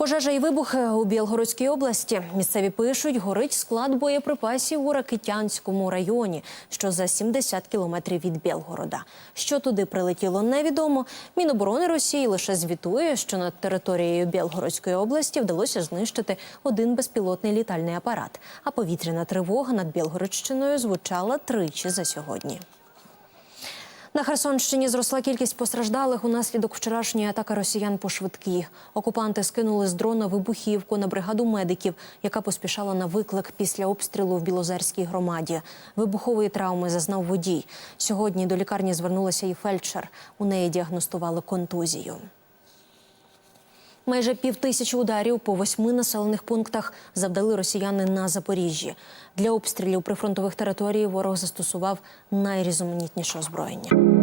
Пожежа і вибухи у Білгородській області. Місцеві пишуть, горить склад боєприпасів у Ракитянському районі, що за 70 кілометрів від Білгорода. Що туди прилетіло, невідомо. Міноборони Росії лише звітує, що над територією Білгородської області вдалося знищити один безпілотний літальний апарат. А повітряна тривога над Білгородщиною звучала тричі за сьогодні. На Херсонщині зросла кількість постраждалих унаслідок вчорашньої атаки росіян по швидкі. Окупанти скинули з дрона вибухівку на бригаду медиків, яка поспішала на виклик після обстрілу в Білозерській громаді. Вибухової травми зазнав водій. Сьогодні до лікарні звернулася і фельдшер. У неї діагностували контузію. Майже півтисячі ударів по восьми населених пунктах завдали росіяни на Запоріжжі. Для обстрілів прифронтових територій ворог застосував найрізноманітніше озброєння.